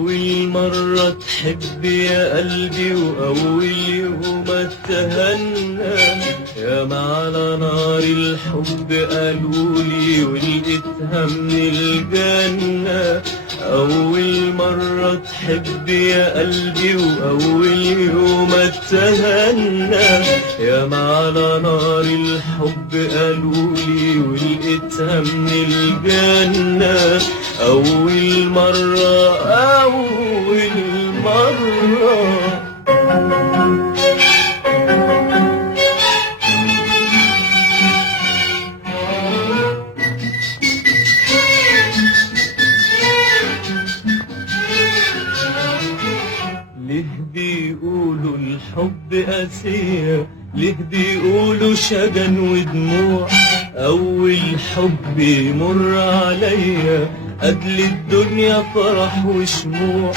أول مرة تحب يا قلبي وأول يوم اتهنى، يا على نار الحب قالولي ولقيتها من الجنة. أول مرة تحب يا قلبي وأول يوم اتهنى، يا على نار الحب قالولي ولقيتها من الجنة. أول مرة أول مرة ليه بيقولوا الحب قاسية، ليه بيقولوا شجن ودموع؟ أول حب يمر عليا قبل الدنيا فرح وشموع.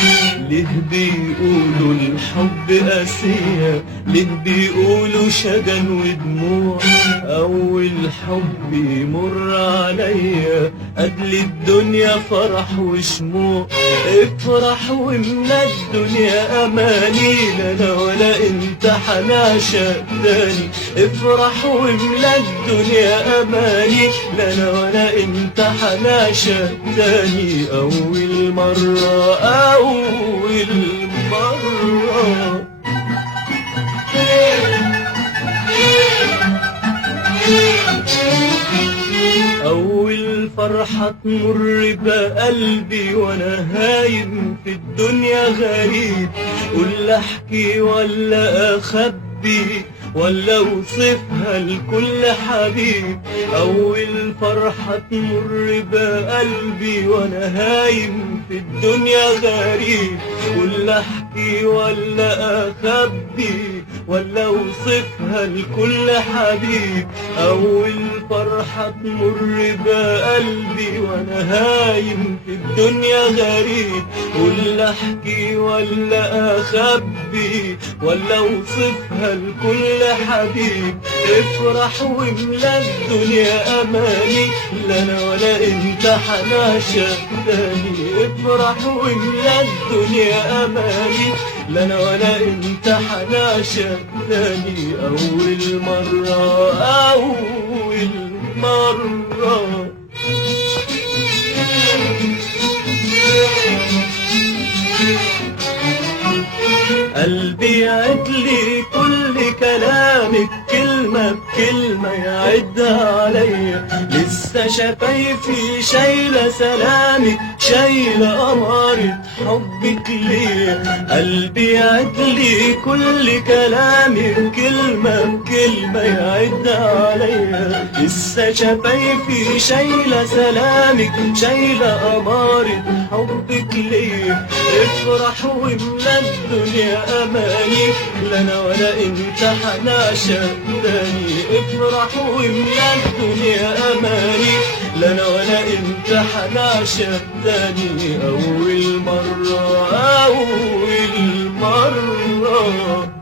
ليه بيقولوا الحب قاسية، ليه بيقولوا شجن ودموع؟ أول حب يمر عليا قبل الدنيا فرح وشموع. افرح ومن الدنيا أماني، لا أنا ولا أنت حنعشق تاني. افرح ومن الدنيا أماني، لا أنا ولا أنت حنعشق تاني. أول مرة أول مرة أول فرحة تمر بقلبي وأنا هايم في الدنيا غريب. قول أحكي ولا أخبي ولا أوصفها لكل حبيب؟ أول فرحة تمر بقلبي وأنا هايم في الدنيا غريب. قول أحكي ولا أخبي ولا أوصفها لكل حبيب؟ أول فرحة تمر بقلبي وأنا هايم في الدنيا غريب. قول أحكي ولا أخبي ولا أوصفها لكل حبيب. افرح واملا الدنيا أماني، لا أنا ولا أنت حنعشق تاني. افرح واملا الدنيا أماني، لا أنا ولا أنت حنعشق تاني. أول مرة أول مرة قلبي يعدلي كل كلامك كلمة بكلمة يعدها عليا. لسه شفايفي شايلة سلامك، شايلة أمارة حبك ليا. قلبي يعدلي كل كلامك كلمة بكلمة يعدها عليا. لسه شفايفي شايلة سلامك، شايلة أمارة حبك ليا. افرح واملا الدنيا أماني، لا أنا ولا أنت حنعشق تاني. افرح واملا الدنيا أماني، لا أنا ولا أنت حنعشق تاني. أول مرة أول مرة